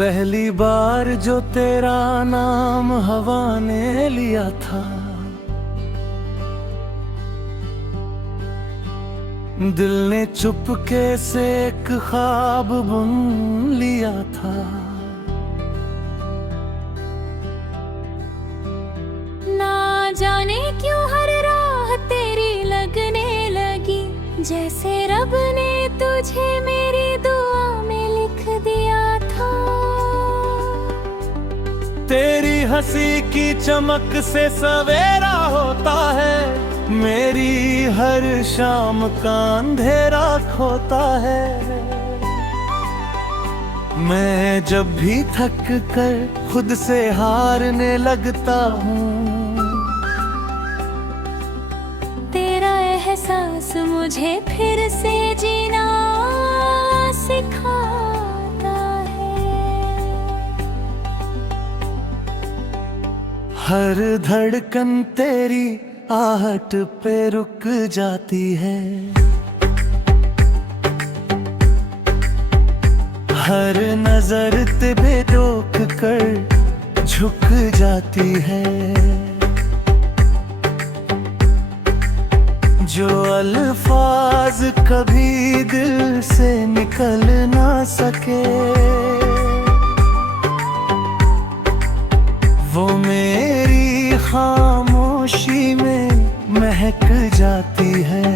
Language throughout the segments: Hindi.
पहली बार जो तेरा नाम हवा ने लिया था, दिल ने चुपके से एक ख्वाब बुन लिया था। ना जाने क्यों हर राह तेरी लगने लगी, जैसे रब ने तुझे मेरी दुआ में लिख दिया था। तेरी हंसी की चमक से सवेरा होता है, मेरी हर शाम का अंधेरा खोता है। मैं जब भी थक कर खुद से हारने लगता हूँ, तेरा एहसास मुझे फिर से जीना सिखाता है। हर धड़कन तेरी आहट पे रुक जाती है, हर नजर पे रोक कर झुक जाती है। जो अल्फाज कभी दिल से निकल ना सके, वो मेरी खामोशी में महक जाती है।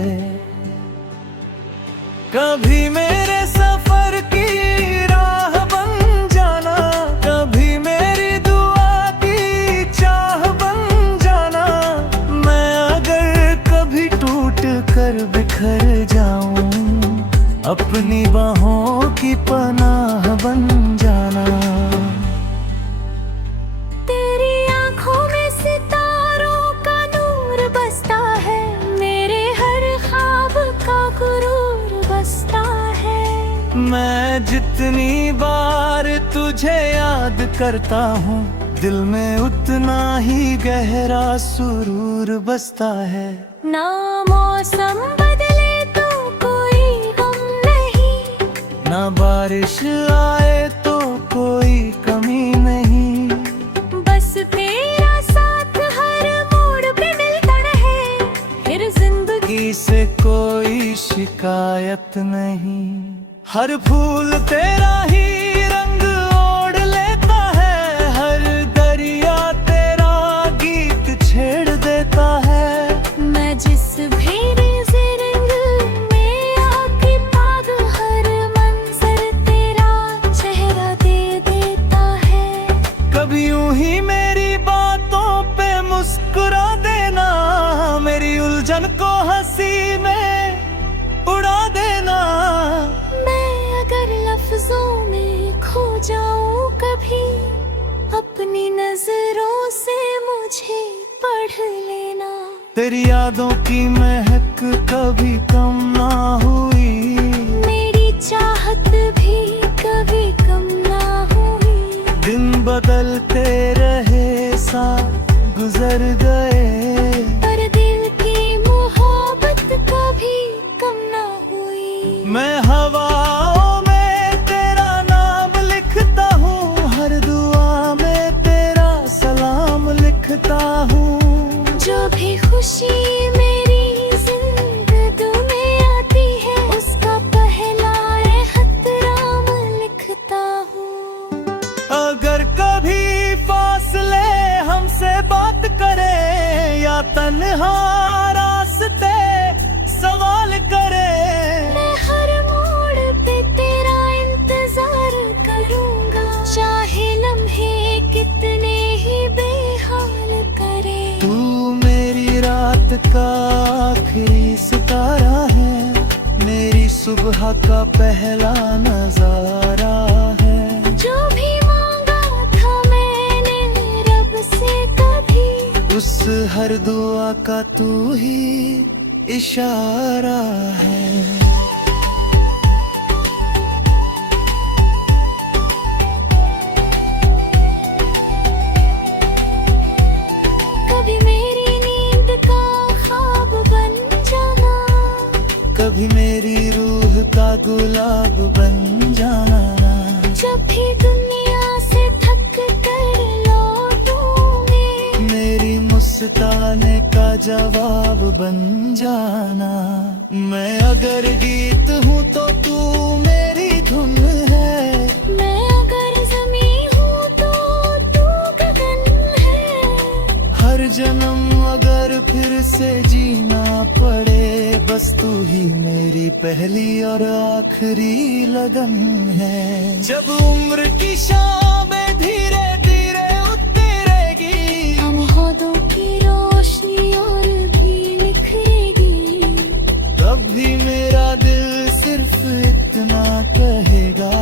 कभी मेरे सफर की राह बन जाना, कभी मेरी दुआ की चाह बन जाना। मैं अगर कभी टूट कर बिखर जाऊं, अपनी बाहों की पनाह बन जाना। मैं जितनी बार तुझे याद करता हूँ, दिल में उतना ही गहरा सुरूर बसता है। ना मौसम बदले तो कोई गम नहीं, ना बारिश आए तो कोई कमी नहीं। बस तेरा साथ हर मोड़ पे मिलता रहे, फिर जिंदगी से कोई शिकायत नहीं। हर फूल तेरा ही रंग ओढ़ लेता है, हर दरिया तेरा गीत छेड़ देता है। मैं जिस भी रंग में आके पाग, हर मंजर तेरा चेहरा दे देता है। कभी यूं ही मेरी बातों पे मुस्कुरा देना, मेरी उलझन को हंसी में उड़ा देना। अगर लफ्जों में खो जाऊं कभी, अपनी नजरों से मुझे पढ़ लेना। तेरी यादों की महक कभी कम ना हुई, मेरी चाहत भी कभी कम ना हुई। दिन बदलते रहे साल गुजर गए, पर दिल की मोहब्बत कभी कम ना हुई। मैं हवा जो भी खुशी मेरी जिंदगी में आती है, उसका पहला खत राम लिखता हूँ। अगर कभी फासले हमसे बात करे, या तन्हा रास्ते सवाल करे, मैं हर मोड़ पे तेरा इंतजार करूँगा, चाहे लम्हे कितने ही बेहाल करे। तू मेरी रात का आखिरी सितारा है, मेरी सुबह का पहला नजारा है। जो भी मांगा था मैंने रब से कभी, उस हर दुआ का तू ही इशारा है। कभी मेरी रूह का गुलाब बन जाना। जब भी दुनिया ताने का जवाब बन जाना। मैं अगर गीत हूँ तो तू मेरी धुन है, मैं अगर ज़मीं हूँ तो तू गगन है। हर जन्म अगर फिर से जीना पड़े, बस तू ही मेरी पहली और आखिरी लगन है। जब उम्र की शामें धीरे धीरे उतरेगी, हम होठों की रोशनी और भी निखरेगी, तब भी मेरा दिल सिर्फ इतना कहेगा,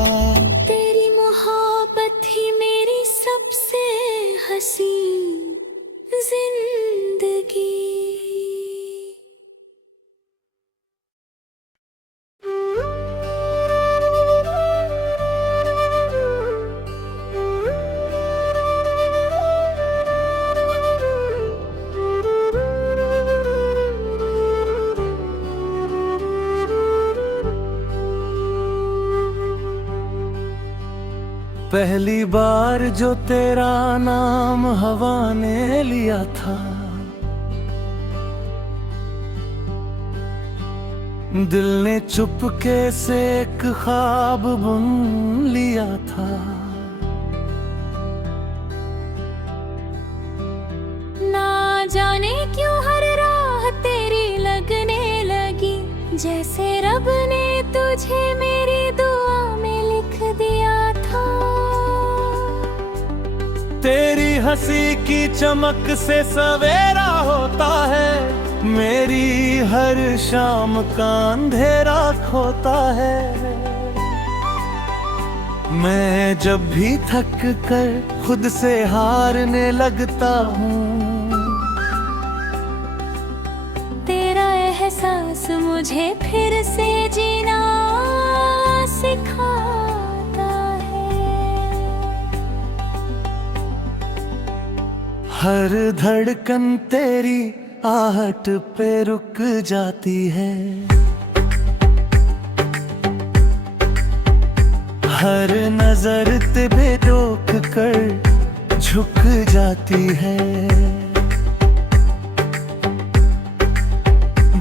तेरी मोहब्बत ही मेरी सबसे हसीन जिंदगी। पहली बार जो तेरा नाम हवा ने लिया था, दिल ने चुपके से एक ख्वाब बुन लिया था। ना जाने क्यों हर राह तेरी लगने लगी, जैसे रब ने तुझे मेरी दुआ में लिख दिया था। तेरी हंसी की चमक से सवेरा होता है, मेरी हर शाम का अंधेरा खोता है। मैं जब भी थक कर खुद से हारने लगता हूँ, तेरा एहसास मुझे फिर से जीना सिखाता है। हर धड़कन तेरी आहट पे रुक जाती है, हर नजर पे रोक कर झुक जाती है।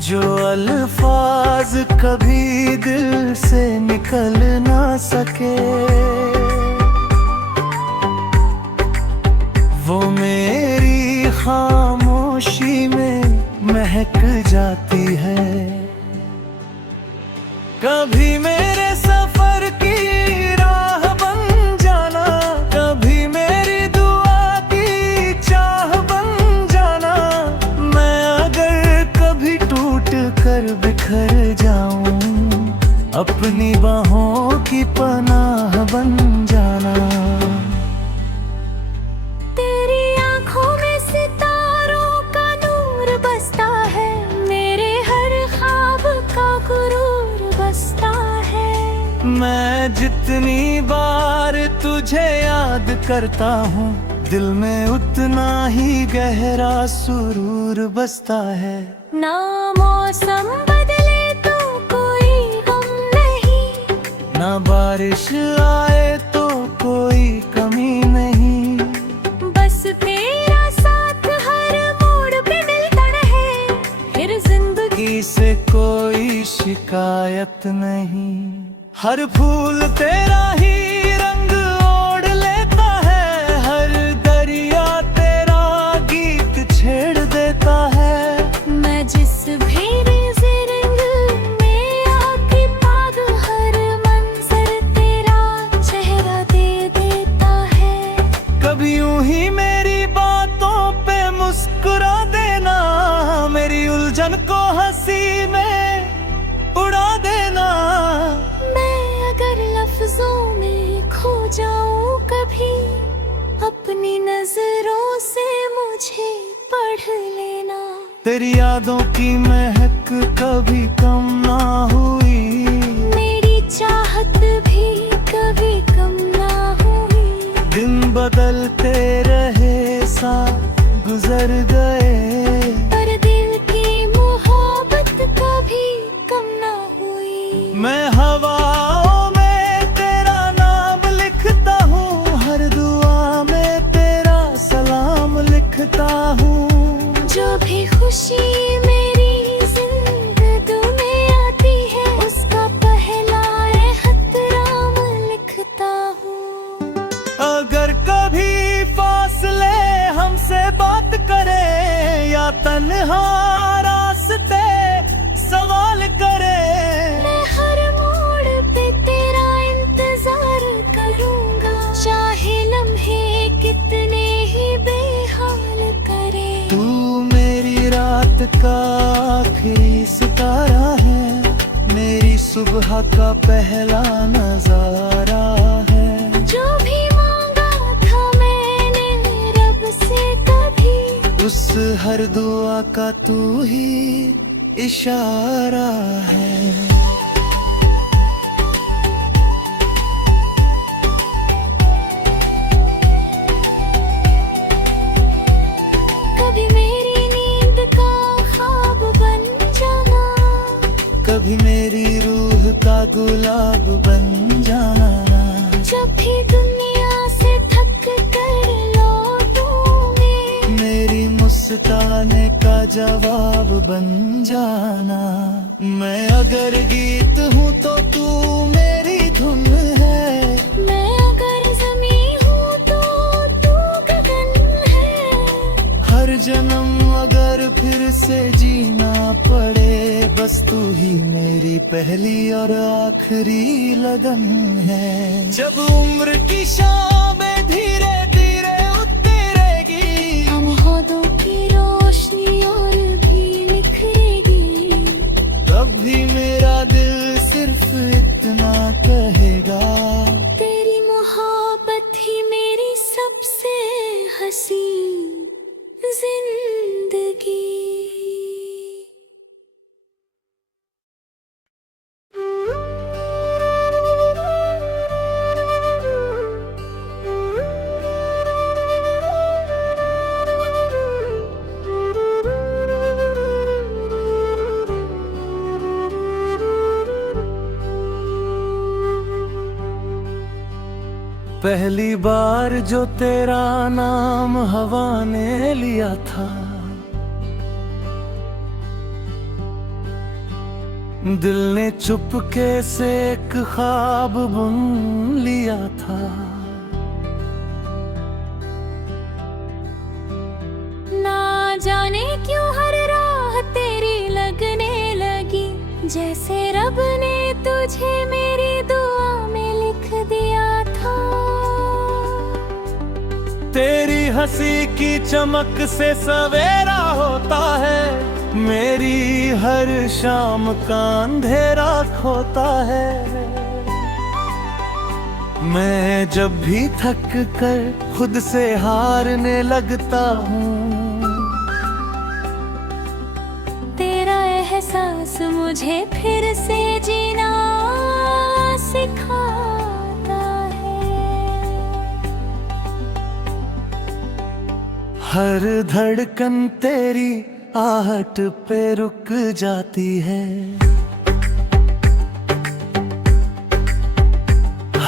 जो अल्फाज कभी दिल से निकल ना सके, वो मेरी खामोशी में महक जाती है। कभी मेरे सफर की राह बन जाना, कभी मेरी दुआ की चाह बन जाना। मैं अगर कभी टूट कर बिखर जाऊं, अपनी बाहों की पनाह बन जाना। तेरी आंखों में सितारों का नूर बसता है, मेरे हर ख्वाब का गुरूर बसता है। मैं जितनी बार तुझे याद करता हूँ, दिल में उतना ही गहरा सुरूर बसता है। ना मौसम बदले तो कोई गम नहीं, ना बारिश आए तो कोई कमी नहीं, बस तेरा साथ हर मोड़ पे मिलता रहे, फिर जिंदगी से कोई शिकायत नहीं। हर फूल तेरा ही रंग ओढ़ लेता है, हर दरिया तेरा गीत छेड़ देता है। मैं जिस भी रंग में आके पाग, हर मंजर तेरा चेहरा दे देता है। कभी यूं ही मेरी बातों पे मुस्कुरा देना, मेरी उलझन को हंसी में उड़ा देना। मैं अगर लफ्जों में खो जाऊं कभी, अपनी नजरों से मुझे पढ़ लेना। तेरी यादों की महक कभी कम ना हुई, मेरी चाहत भी कभी कम ना हुई। दिन बदलते रहे साल गुजर गए, पर दिल की मोहब्बत कभी कम ना हुई। मैं हवाओं में तेरा नाम लिखता हूँ, हर दुआ में तेरा सलाम लिखता हूँ। सुबह का पहला नजारा है। जो भी मांगा था मैंने रब से कभी, उस हर दुआ का तू ही इशारा है। कभी मेरी नींद का ख्वाब बन जाना, कभी मेरी रूह का गुलाब बन जाना। जब भी दुनिया से थक कर लौटूं मैं, मेरी मुस्काने का जवाब बन जाना। मैं अगर गीत हूँ तो तू मेरी धुन है, मैं अगर ज़मीं हूँ तो तू गगन है। हर जन्म अगर फिर से जीना पड़े, बस तू ही मेरी पहली और आखिरी लगन है। जब उम्र की शामें धीरे धीरे उतरेगी, हम होदों की रोशनी और भी निखरेगी, तब भी मेरा दिल सिर्फ इतना कहेगा, तेरी मोहब्बत ही मेरी सबसे हंसी जिंदगी। पहली बार जो तेरा नाम हवा ने लिया था, दिल ने चुपके से एक ख्वाब बुन लिया था। ना जाने क्यों हर राह तेरी लगने लगी, जैसे रब ने तुझे मेरी दुआ में लिख दिया था। तेरी हंसी की चमक से सवेरा होता है, मेरी हर शाम का अंधेरा खोता है। मैं जब भी थक कर खुद से हारने लगता हूँ, तेरा एहसास मुझे फिर से जीना सिखाता है। हर धड़कन तेरी आहट पे रुक जाती है,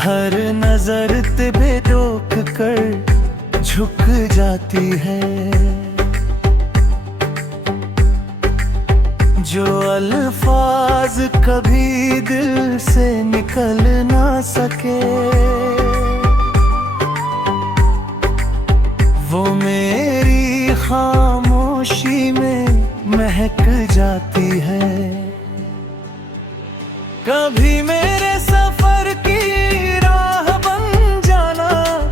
हर नजर पे रोक कर झुक जाती है। जो अल्फाज कभी दिल से निकल ना सके, वो मेरी खामोशी में महक जाती है। कभी मेरे सफर की राह बन जाना,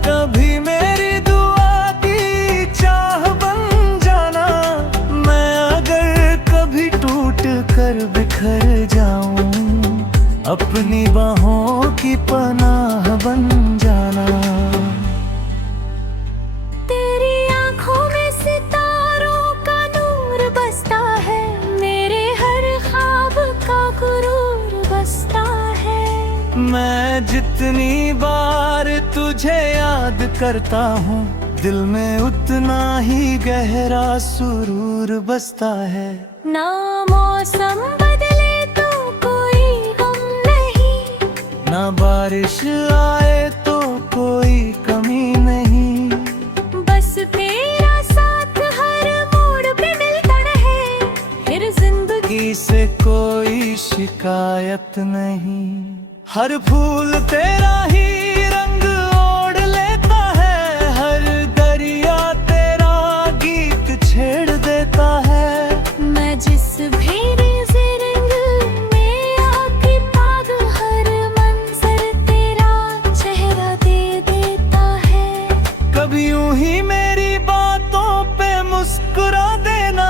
कभी मेरी दुआ की चाह बन जाना। मैं अगर कभी टूट कर बिखर जाऊं, अपनी बाहों की पनाह बन जाना। मैं जितनी बार तुझे याद करता हूँ, दिल में उतना ही गहरा सुरूर बसता है। ना मौसम बदले तो कोई गम नहीं, ना बारिश आए तो कोई कमी नहीं, बस तेरा साथ हर मोड़ पे मिलता रहे, फिर जिंदगी से कोई शिकायत नहीं। हर फूल तेरा ही रंग ओढ़ लेता है, हर दरिया तेरा गीत छेड़ देता है। मैं जिस भी रंग में आके पाग, हर मंजर तेरा चेहरा दे देता है। कभी यूं ही मेरी बातों पे मुस्कुरा देना,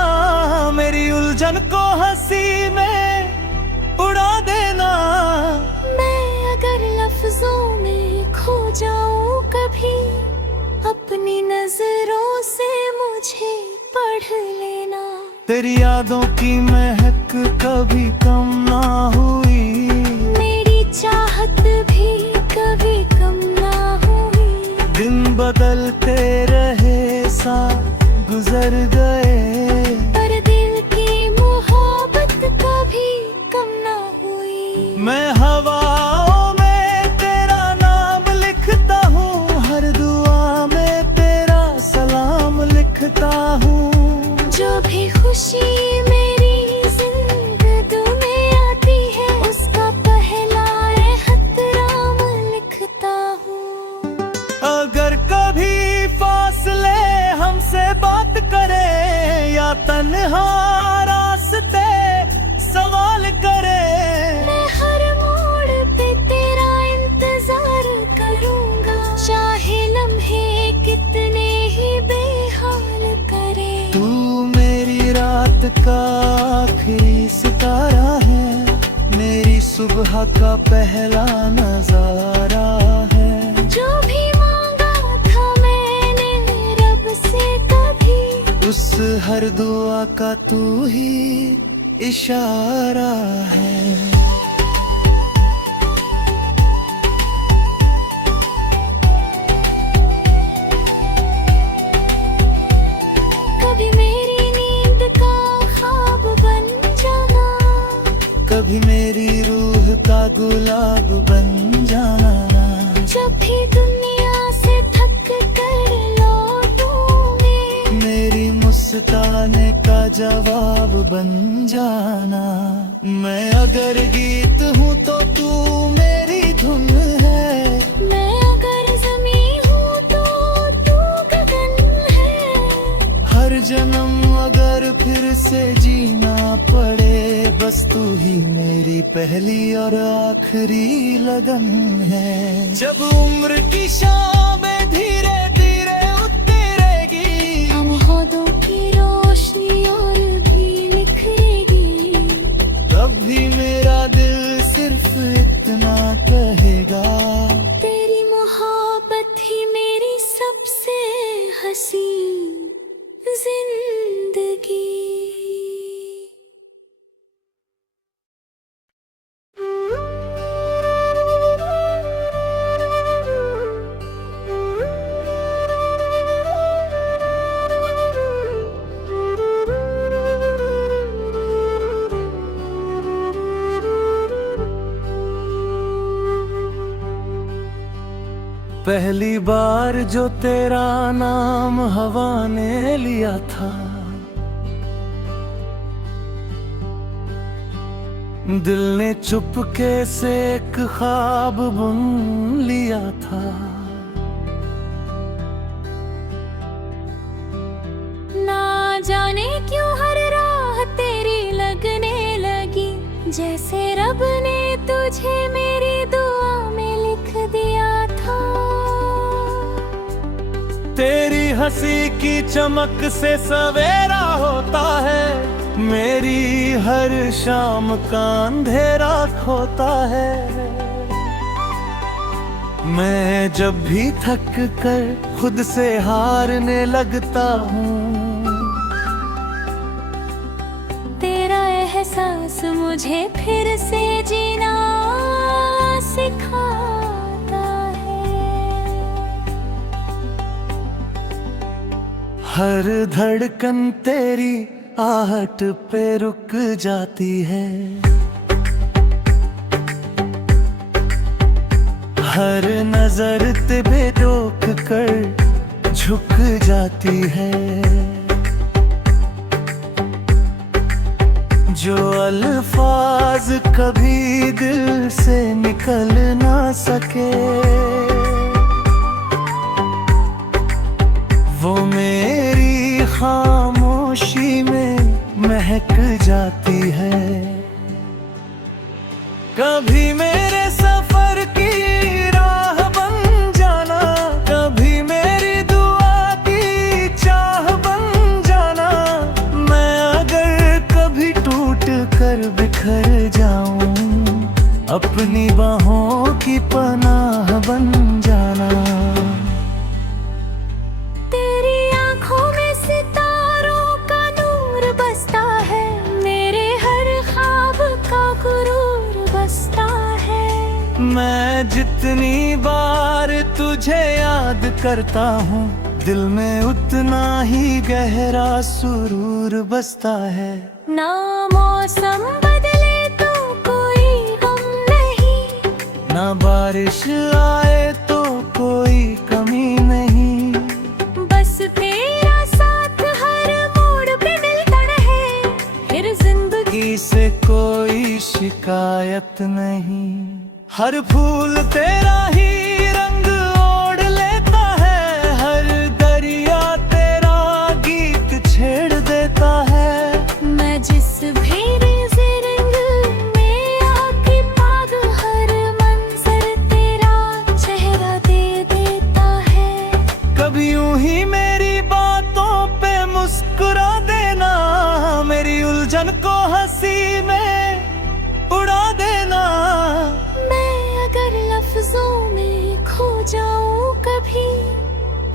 मेरी उलझन को हंसी में उड़ा देना। तेरी यादों की महक कभी कम ना हुई, मेरी चाहत भी कभी कम ना हुई। दिन बदलते रहे साल गुजर गए, पर दिल की मोहब्बत कभी कम ना हुई। मैं हवाओं में तेरा नाम लिखता हूँ, हर दुआ में तेरा सलाम लिखता हूँ। जो भी खुशी मेरी जिंदगी में आती है, उसका पहला खत राम लिखता हूँ। अगर कभी फासले हमसे बात करे या तन्हा रास्ते सवाल करे, मैं हर मोड़ पे तेरा इंतजार करूंगा, चाहे लम्हे कितने ही बेहाल करे। तू मेरी रात का आखिरी सितारा है, मेरी सुबह का पहला नजारा है। जो भी मांगा था मैंने रब से कभी, उस हर दुआ का तू ही इशारा है। कभी मेरी नींद का ख्वाब बन जाना, कभी मेरी रूह का गुलाब बन जाना। जब भी दुनिया से थक कर लौटूं मैं, मेरी मुस्काने का जवाब बन जाना। मैं अगर गीत हूँ तो तू मेरी धुन है, मैं अगर ज़मीं हूँ तो तू गगन है। हर जन्म अगर फिर से जीना पड़े, बस तू ही मेरी पहली और आखिरी लगन है। जब उम्र की शामें धीरे धीरे उतरेगी, हम होदों की रोशनी और भी निखरेगी, तब भी मेरा दिल सिर्फ इतना कहेगा, तेरी मोहब्बत ही मेरी सबसे हसीन जिंदगी। पहली बार जो तेरा नाम हवा ने लिया था, दिल ने चुपके से एक ख्वाब बुन लिया था। ना जाने क्यों हर राह तेरी लगने लगी, जैसे रब ने तुझे मेरी दुआ में लिख दिया था। तेरी हंसी की चमक से सवेरा होता है, मेरी हर शाम का अंधेरा खोता है। मैं जब भी थक कर खुद से हारने लगता हूँ, तेरा एहसास मुझे फिर से जीना सिखाता है। हर धड़कन तेरी आहट पे रुक जाती है, हर नजर पे रोक कर झुक जाती है। जो अल्फाज कभी दिल से निकल ना सके, वो मेरी खामोशी में महक जाती है। कभी मेरे सफर की राह बन जाना, कभी मेरी दुआ की चाह बन जाना। मैं अगर कभी टूट कर बिखर जाऊं, अपनी बाहों की पनाह बन जाना। तेरी आंखों में सितारों का नूर बसता मैं जितनी बार तुझे याद करता हूँ, दिल में उतना ही गहरा सुरूर बसता है। ना मौसम बदले तो कोई गम नहीं, ना बारिश आए तो कोई कमी नहीं, बस तेरा साथ हर मोड़ पे मिलता रहे, फिर जिंदगी से कोई शिकायत नहीं। हर फूल तेरा ही रंग ओढ़ लेता है, हर दरिया तेरा गीत छेड़ देता है। मैं जिस भी रंग में आके पाग, हर मंजर तेरा चेहरा दे देता है। कभी यूं ही मेरी बातों पे मुस्कुरा देना, मेरी उलझन को हंसी में उड़ा देना। लफ्जों में खो जाऊं कभी,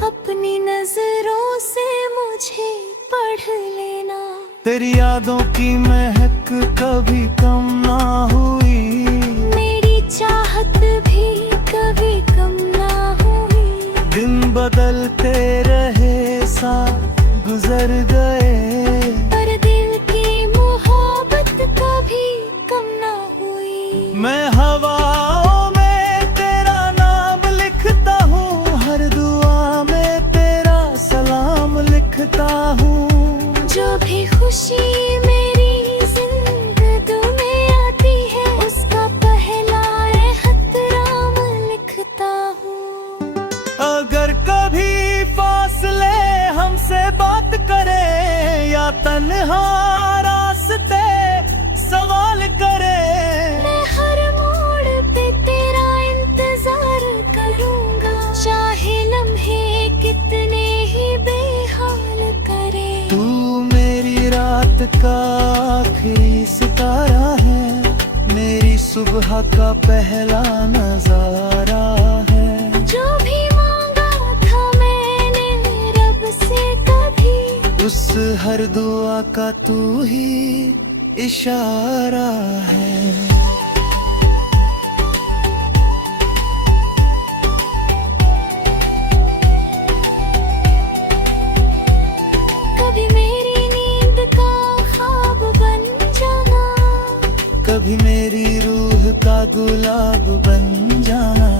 अपनी नजरों से मुझे पढ़ लेना। तेरी यादों की महक कभी कम ना हुई, मेरी चाहत भी कभी कम ना हुई। दिन बदलते रहे साल गुजर गए, पर दिल की मोहब्बत कभी कम ना हुई। मैं हवाओं में तेरा नाम लिखता हूँ, हर दुआ में तेरा सलाम लिखता हूँ। जो भी खुशी मेरी जिंदगी में आती है, उसका पहला खत राम लिखता हूँ। अगर कभी फासले हमसे बात करे, या तन्हा रास्ते सवाल करे, मैं हर मोड़ पे तेरा इंतजार करूंगा, चाहे लम्हे कितने ही बेहाल करे। तू मेरी रात का आखिरी सितारा है, मेरी सुबह का पहला नजारा है। जो भी मांगा था मैंने रब से कभी, उस हर दुआ का तू ही इशारा है। कभी मेरी नींद का ख्वाब बन जाना, कभी मेरी रूह का गुलाब बन जाना।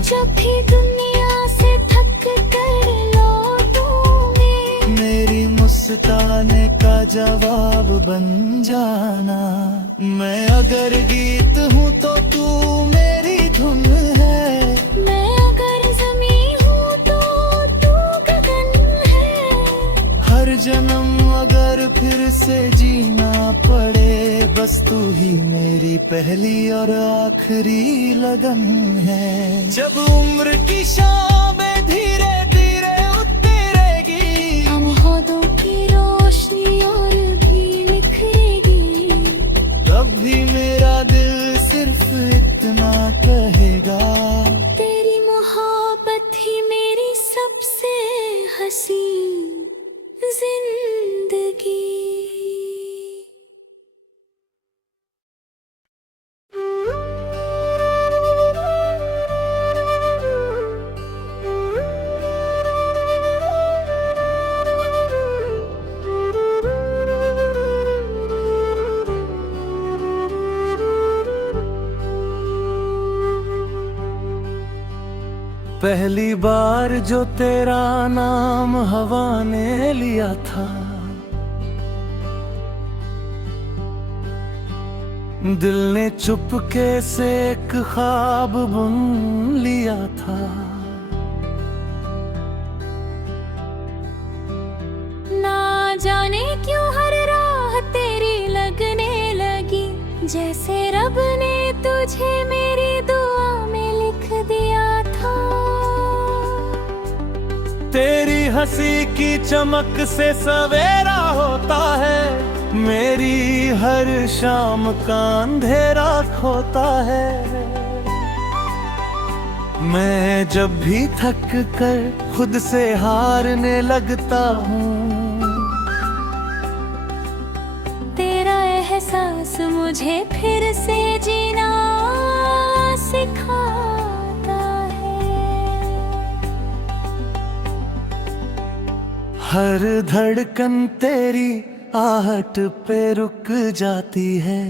जब भी दुनिया से थक कर लौटूंगी, मेरी मुस्काने का जवाब बन जाना। मैं अगर गीत हूँ तो तू मेरी धुन है, मैं अगर ज़मीं हूँ तो तू गगन है। हर जन्म अगर फिर से जीना पड़े, बस तू ही मेरी पहली और आखिरी लगन है। जब उम्र की शामें धीरे धीरे उतरेगी, हम होदों की रोशनी और भी निखरेगी, तब भी मेरा दिल सिर्फ इतना कहेगा, तेरी मोहब्बत ही मेरी सबसे हसीन जिंदगी। पहली बार जो तेरा नाम हवा ने लिया था, दिल ने चुपके से एक ख्वाब बुन लिया था। ना जाने क्यों हर राह तेरी लगने लगी, जैसे रब ने तुझे मेरी दुआ में लिख दिया था। तेरी हंसी की चमक से सवेरा होता है, मेरी हर शाम का अंधेरा खोता है। मैं जब भी थक कर खुद से हारने लगता हूँ, तेरा एहसास मुझे फिर से जीना सिखा हर धड़कन तेरी आहट पे रुक जाती है,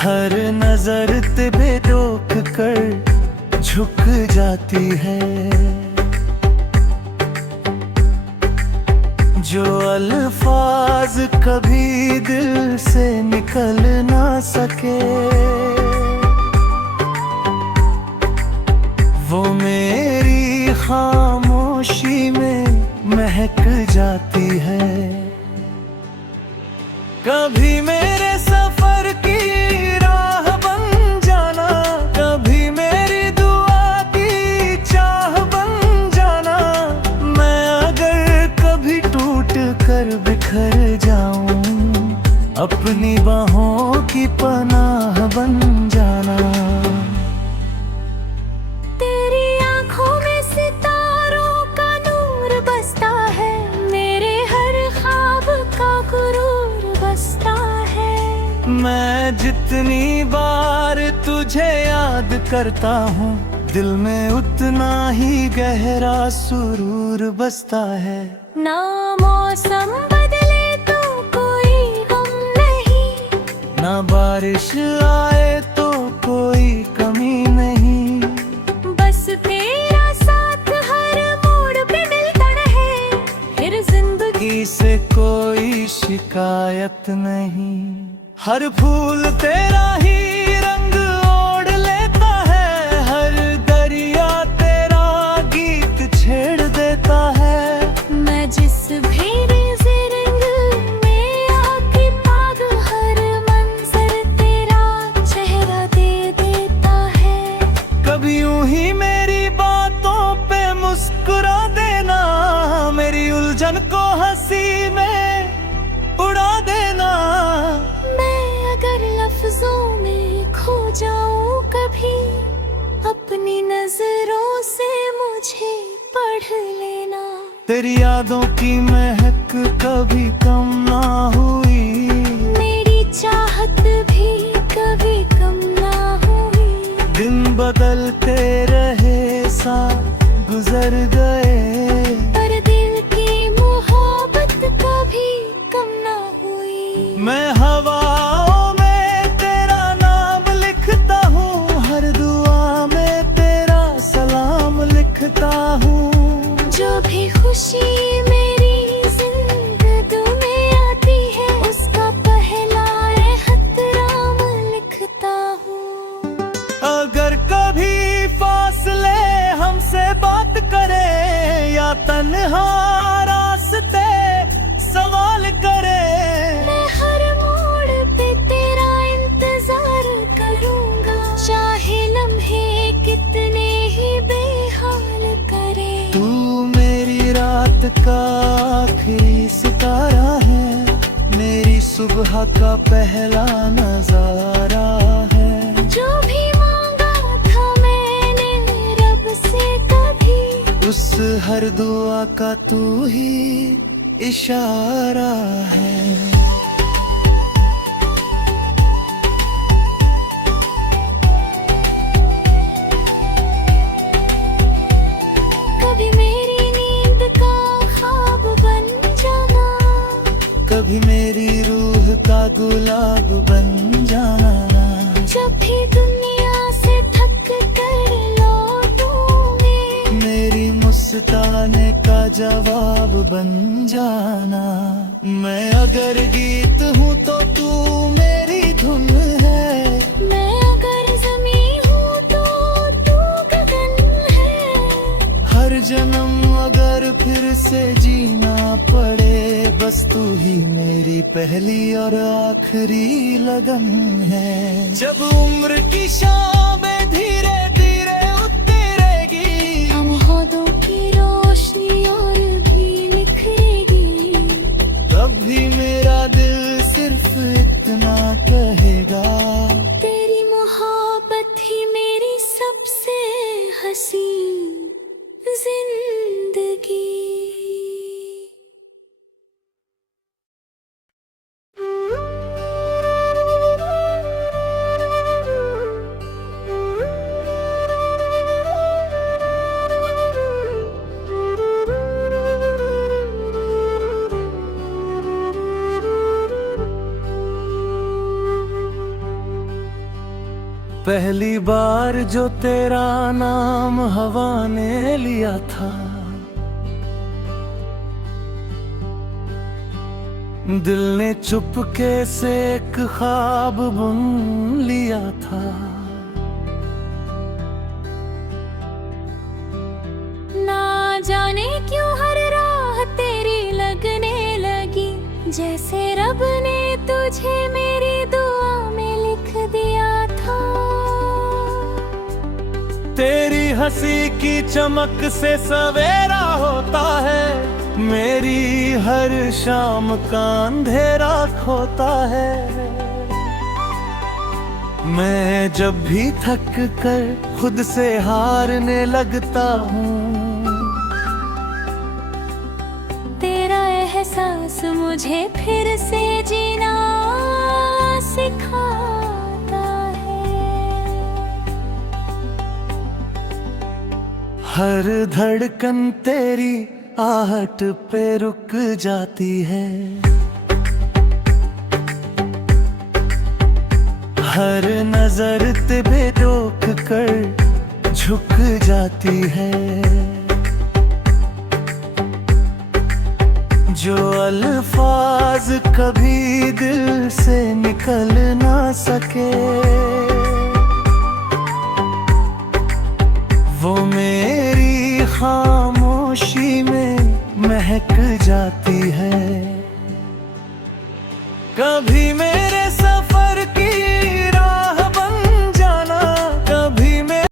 हर नजर पे रोक कर झुक जाती है। जो अल्फाज कभी दिल से निकल ना सके, वो मेरी खामोशी में महक जाती है। कभी मेरे सफर की राह बन जाना, कभी मेरी दुआ की चाह बन जाना। मैं अगर कभी टूट कर बिखर जाऊं, अपनी बाहों की पनाह बन जाना। तेरी आंखों में सितारों का नूर बसता है, मेरे हर ख्वाब का गुरूर बसता है। मैं जितनी बार तुझे याद करता हूँ, दिल में उतना ही गहरा सुरूर बसता है। ना मौसम बदले तो कोई गम नहीं, ना बारिश आए तो कोई कमी नहीं। बस तेरा साथ हर मोड़ पे मिलता रहे, फिर जिंदगी से कोई शिकायत नहीं। हर फूल तेरा ही रंग ओढ़ लेता है, हर दरिया तेरा गीत छेड़ देता है। मैं जिस भी रिंग में आके पाग, हर मंजर तेरा चेहरा दे देता है। कभी यूं ही मेरी बातों पे मुस्कुरा देना, मेरी उलझन को हंसी में उड़ा देना। मैं अगर लफ्जों में खो जाऊं कभी, अपनी नजरों से मुझे पढ़ लेना। तेरी यादों की महक कभी कम ना हुई, मेरी चाहत भी कभी कम ना हुई। दिन बदलते रहे साल गुजर गए, पर दिल की मोहब्बत कभी कम ना हुई। मैं हवाओं में तेरा नाम लिखता हूँ, हर दुआ में तेरा सलाम लिखता हूँ। जो भी खुशी मेरी जिंदगी में आती है, उसका पहला खत राम लिखता हूँ। अगर कभी फासले हमसे बात करे, या तन्हा रास्ते सवाल करे, मैं हर मोड़ पे तेरा इंतजार करूंगा, चाहे लम्हे कितने ही बेहाल करे। तू मेरी रात का आखिरी सितारा है, मेरी सुबह का पहला नजारा है। जो भी मांगा था मैंने रब से कभी, उस हर दुआ का तू ही इशारा है। कभी मेरी नींद का ख्वाब बन जाना, कभी मेरी रूह का गुलाब बन जाना। जब भी दुनिया से थक कर लौटूं मैं, मेरी मुस्काने का जवाब बन जाना। मैं अगर गीत हूँ तो तू मेरी धुन है, मैं अगर ज़मीं हूँ तो तू गगन है। हर जन्म अगर फिर से जीना पड़े, बस तू ही मेरी पहली और आखिरी लगन है। जब उम्र की शामें धीरे धीरे उतरेगी, हम होदों की रोशनी और भी निखरेगी, तब भी मेरा दिल सिर्फ इतना कहेगा, तेरी मोहब्बत ही मेरी सबसे हंसी जिंदगी। पहली बार जो तेरा नाम हवा ने लिया था, दिल ने चुपके से एक ख्वाब बुन लिया था। ना जाने क्यों हर राह तेरी लगने लगी, जैसे रब ने तुझे मेरी दुआ में लिख दिया था। तेरी हंसी की चमक से सवेरा होता है, मेरी हर शाम का अंधेरा खोता है। मैं जब भी थक कर खुद से हारने लगता हूँ, तेरा एहसास मुझे फिर से जीना सिखाता है। हर धड़कन तेरी आहट पे रुक जाती है, हर नजर पे रोक कर झुक जाती है। जो अल्फाज कभी दिल से निकल ना सके, वो मेरी खामोशी में महक जाती है। कभी मैं